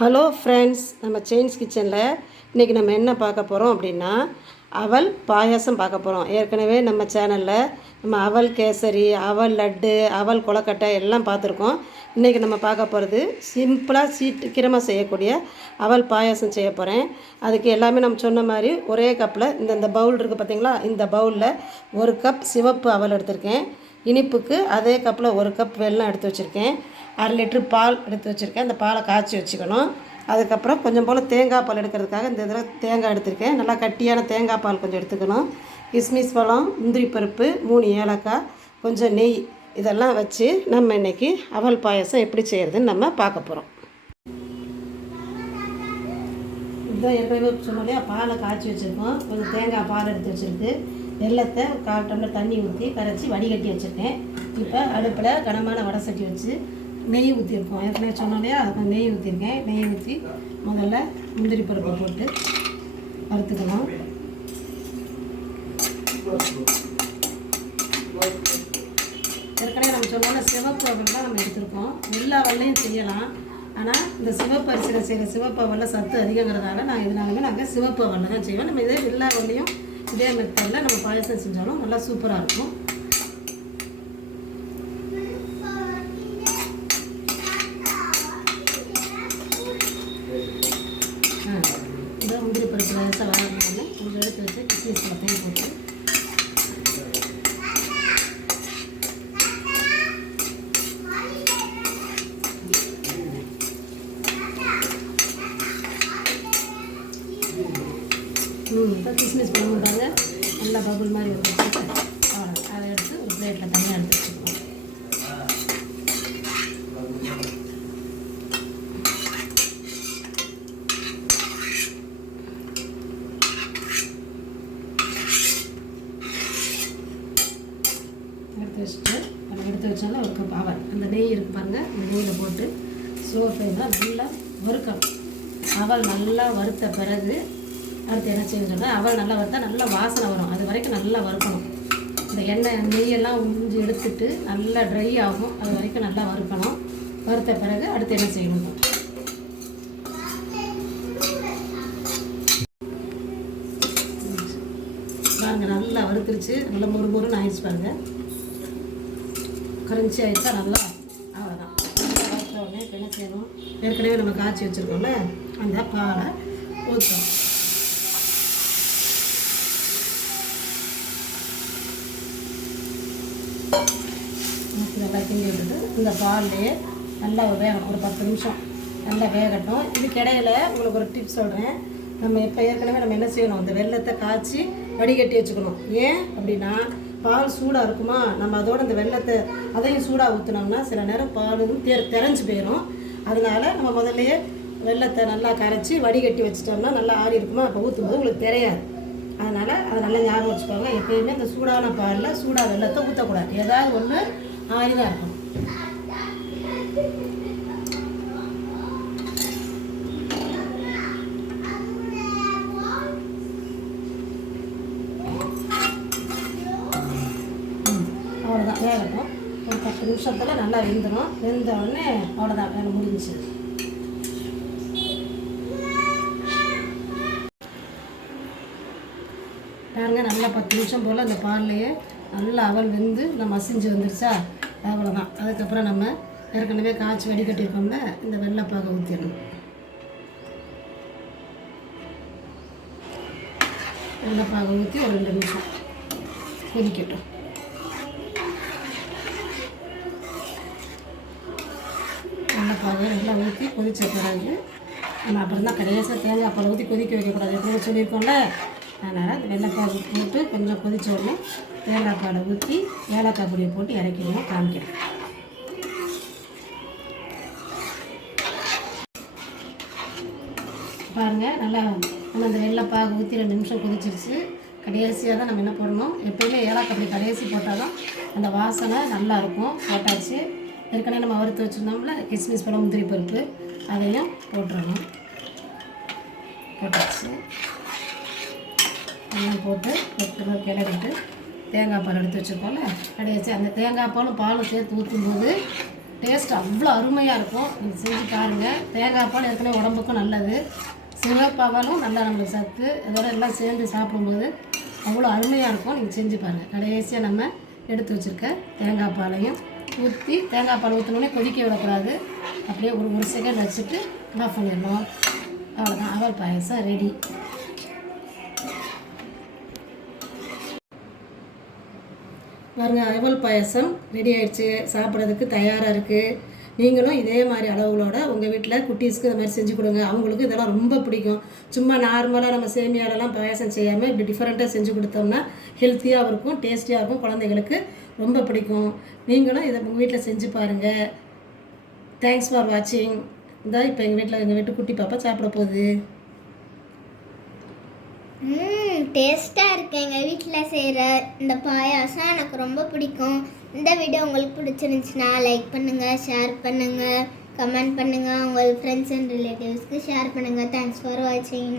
Hello friends, நம்ம chains கிச்சனில் இன்றைக்கி நம்ம என்ன பார்க்க போகிறோம் அப்படின்னா அவல் பாயாசம் பார்க்க போகிறோம். ஏற்கனவே நம்ம சேனலில் நம்ம அவல் கேசரி, அவல் லட்டு, அவல் கொலக்கட்டை எல்லாம் பார்த்துருக்கோம். இன்றைக்கி நம்ம பார்க்க போகிறது சிம்பிளாக சீக்கிரமாக செய்யக்கூடிய அவல் பாயாசம் செய்ய போகிறேன். அதுக்கு எல்லாமே நம்ம சொன்ன மாதிரி ஒரே கப்பில் இந்த பவுல் இருக்குது பார்த்திங்களா, இந்த பவுலில் 1 கப் சிவப்பு அவல் எடுத்திருக்கேன். இனிப்புக்கு அதே கப்பில் 1 கப் வெல்லம் எடுத்து வச்சுருக்கேன். 1/2 லிட்ரு பால் எடுத்து வச்சுருக்கேன். அந்த பாலை காய்ச்சி வச்சுக்கணும். அதுக்கப்புறம் கொஞ்சம் போல் தேங்காய் பால் எடுக்கிறதுக்காக இந்த இதில் தேங்காய் எடுத்திருக்கேன். நல்லா கட்டியான தேங்காய் பால் கொஞ்சம் எடுத்துக்கணும். கிஸ்மிஸ் பழம், முந்திரி பருப்பு, 3 ஏலக்காய், கொஞ்சம் நெய், இதெல்லாம் வச்சு நம்ம இன்றைக்கி அவல் பாயசம் எப்படி செய்கிறதுன்னு நம்ம பார்க்க போகிறோம். இதுதான் ஏற்கனவே சொன்னோம் இல்லையா, பாலை காய்ச்சி வச்சுருக்கோம். கொஞ்சம் தேங்காய் பால் எடுத்து வச்சுருக்கு. வெல்லத்தை 1/4 டம்ளர் தண்ணி ஊற்றி கரைச்சி வடிகட்டி வச்சுருக்கேன். இப்போ அடுப்பில் கனமான வடை சட்டி வச்சு நெய் ஊற்றிருக்கோம். ஏற்கனவே சொன்னோம் இல்லையா, அதுக்கு நெய் ஊற்றிருக்கேன். நெய் ஊற்றி முதல்ல முந்திரி பருப்பை போட்டு வறுத்துக்கணும். ஏற்கனவே நம்ம சொன்னோன்னா சிவப்பு அவல் தான் நம்ம எடுத்துருக்கோம். எல்லா அவல்லையும் செய்யலாம். ஆனால் இந்த சிவப்பு அரிசியில் செய்கிற சிவப்பு அவலில் சத்து அதிகங்கிறதால நான் இதனாலுமே நாங்கள் சிவப்பு அவலில் தான் செய்வோம். நம்ம இதே எல்லா அவல்லையும் இதே மெத்தடில் நம்ம பாயசம் செஞ்சாலும் நல்லா சூப்பராக இருக்கும். இந்த முந்திரி பருப்பு லேசாக வளர்ந்து கொஞ்சம் எடுத்து வச்சு கிஸ்மிஸ் பழத்தையும் போட்டு இப்போ கிஸ்மிஸ் பண்ண மாட்டாங்க. நல்லா பபுள் மாதிரி ஒரு அவ்வளோ அதை எடுத்து ஒரு பிளேட்டில் தனியாக எடுத்து வச்சுக்கலாம். எடுத்து வச்சுட்டு அதை எடுத்து வச்சாலும் ஒரு கப் அவல், அந்த நெய் இருக்குது பாருங்கள், அந்த நெய்யில் போட்டு ஸ்லோ ஃப்ளேமில் நல்லா வறுக்கணும். அவல் நல்லா வறுத்த பிறகு அடுத்து என்ன செய்யணும்னு சொன்னால், அவல் நல்லா வறுத்தா நல்லா வாசனை வரும். அது வரைக்கும் நல்லா வறுக்கணும். இந்த எண்ணெய் நெய்யெல்லாம் உறிஞ்சி எடுத்துட்டு நல்லா ட்ரை ஆகும். அது வரைக்கும் நல்லா வறுக்கணும். வறுத்த பிறகு அடுத்து என்ன செய்யணும், பாருங்க, நல்லா வறுத்துருச்சு. நல்லா மொறுமொறுன்னு ஆயிடுச்சு பாருங்க. கரைஞ்சி ஆயிடுச்சா நல்லா. அவ்வளோதான். வறுத்த உடனே இப்போ என்ன செய்யணும், ஏற்கனவே நம்ம காய்ச்சி வச்சுருக்கோம்ல அந்த பாலை ஊற்றணும். நல்லா கிண்டி விட்டுட்டு இந்த பால்லையே நல்லா வேகணும். ஒரு 10 நிமிஷம் நல்லா வேகட்டும். இதுக்கு இடையில உங்களுக்கு ஒரு டிப்ஸ் சொல்கிறேன். நம்ம இப்போ ஏற்கனவே நம்ம என்ன செய்யணும், இந்த வெல்லத்தை காய்ச்சி வடிகட்டி வச்சுக்கணும். ஏன் அப்படின்னா, பால் சூடாக இருக்குமா, நம்ம அதோட இந்த வெல்லத்தை அதையும் சூடாக ஊற்றினோம்னா சில நேரம் பாலும் தெரிஞ்சு போயிடும். அதனால நம்ம முதல்லையே வெல்லத்தை நல்லா கரைச்சி வடிகட்டி வச்சிட்டோம்னா நல்லா ஆறி இருக்குமா, அப்போ ஊற்றும்போது உங்களுக்கு தெரியாது. அதனால் அதை நல்லா ஞாபகம் வச்சுக்கோங்க. எப்பயுமே இந்த சூடான பாலில் சூடாக வெல்லத்தை ஊற்றக்கூடாது. ஏதாவது ஒன்று ஆறி தான் இருக்கும். அவ்வளோதான், வேகட்டும். ஒரு 10 நிமிஷத்தில் நல்லா வெந்துடும். வெந்த உடனே அவ்வளோதான், வேலை முடிஞ்சிச்சு. பாருங்க, நல்லா 10 நிமிஷம் போல் அந்த பால்லையே நல்லா அவல் வெந்து நம்ம மசிஞ்சு வந்துருச்சா, அவ்வளோதான். அதுக்கப்புறம் நம்ம ஏற்கனவே காய்ச்சி வடிகட்டியிருக்கோம்ல, இந்த வெள்ளைப்பாகை ஊற்றிடணும். வெள்ளைப்பாகை ஊற்றி ஒரு 2 நிமிஷம் கொதிக்கட்டும். வெள்ளைப்பாகை நல்லா ஊற்றி கொதிச்ச பிறகு நம்ம அப்புறம் தான் கடைசியாக தேங்காய் பால் ஊற்றி கொதிக்க வைக்கக்கூடாது, எப்படி சொல்லியிருக்கோம்ல. அதனால் அந்த வெள்ளைப்பாகு போட்டு கொஞ்சம் கொதிச்ச உடனே தேங்காய் பாலை ஊற்றி ஏலக்காய் பொடியை போட்டு இறக்கிடுவோம். காமிக்கிறேன். பாருங்கள், நல்லா நம்ம அந்த வெள்ளைப்பாகு ஊற்றி 2 நிமிஷம் கொதிச்சிருச்சு. கடைசியாக தான் நம்ம என்ன போடணும், எப்போயுமே ஏலக்காய் பொடி கடைசி போட்டால் தான் அந்த வாசனை நல்லாயிருக்கும். போட்டாச்சு. ஏற்கனவே நம்ம வறுத்து வச்சுருந்தோம்ல கிஸ்மிஸ் பழம், முந்திரி பருப்பு, அதையும் போட்டுடணும். போட்டாச்சு. எல்லாம் போட்டு கிளறிட்டு தேங்காய் பால் எடுத்து வச்சுருக்கோம்ல, கடைசி அந்த தேங்காய் பாலும் சேர்த்து ஊற்றும்போது டேஸ்ட் அவ்வளோ அருமையாக இருக்கும். நீங்கள் செஞ்சு பாருங்கள். தேங்காய் பால் ஏற்கனவே உடம்புக்கும் நல்லது, சிவப்பாலும் நல்லா நம்மளுக்கு சத்து. இதோட எல்லாம் சேர்ந்து சாப்பிடும்போது அவ்வளோ அருமையாக இருக்கும். நீங்கள் செஞ்சு பாருங்கள். கடைசியாக நம்ம எடுத்து வச்சுருக்க தேங்காய் பாலையும் ஊற்றி, தேங்காய் பால் ஊற்றினோடனே கொதிக்க விடக்கூடாது. அப்படியே ஒரு செகண்ட் வச்சுட்டு ஆஃப் பண்ணிடணும். அவ்வளோதான், அவல் பாயசம் ரெடி. பாருங்கள், அவல் பாயசம் ரெடி ஆகிடுச்சு. சாப்பிட்றதுக்கு தயாராக இருக்குது. நீங்களும் இதே மாதிரி அளவுகளோட உங்கள் வீட்டில் குட்டீஸ்க்கு இந்த மாதிரி செஞ்சு கொடுங்க. அவங்களுக்கு இதெல்லாம் ரொம்ப பிடிக்கும். சும்மா நார்மலாக நம்ம சேமியாலெல்லாம் பாயசம் செய்யாமல் இப்படி டிஃப்ரெண்ட்டாக செஞ்சு கொடுத்தோம்னா ஹெல்த்தியாகவும் இருக்கும், டேஸ்டியாக இருக்கும், குழந்தைகளுக்கு ரொம்ப பிடிக்கும். நீங்களும் இதை உங்கள் வீட்டில் செஞ்சு பாருங்கள். தேங்க்ஸ் ஃபார் வாட்சிங். இதான் இப்போ எங்கள் வீட்டு குட்டி பாப்பா சாப்பிட போகுது. டேஸ்ட்டாக இருக்குது. எங்கள் வீட்டில் செய்கிற இந்த பாயாசம் எனக்கு ரொம்ப பிடிக்கும். இந்த வீடியோ உங்களுக்கு பிடிச்சிருந்துச்சுன்னா லைக் பண்ணுங்கள், ஷேர் பண்ணுங்கள், கமெண்ட் பண்ணுங்கள், உங்கள் ஃப்ரெண்ட்ஸ் அண்ட் ரிலேட்டிவ்ஸ்க்கு ஷேர் பண்ணுங்கள். தேங்க்ஸ் ஃபார் வாட்சிங்.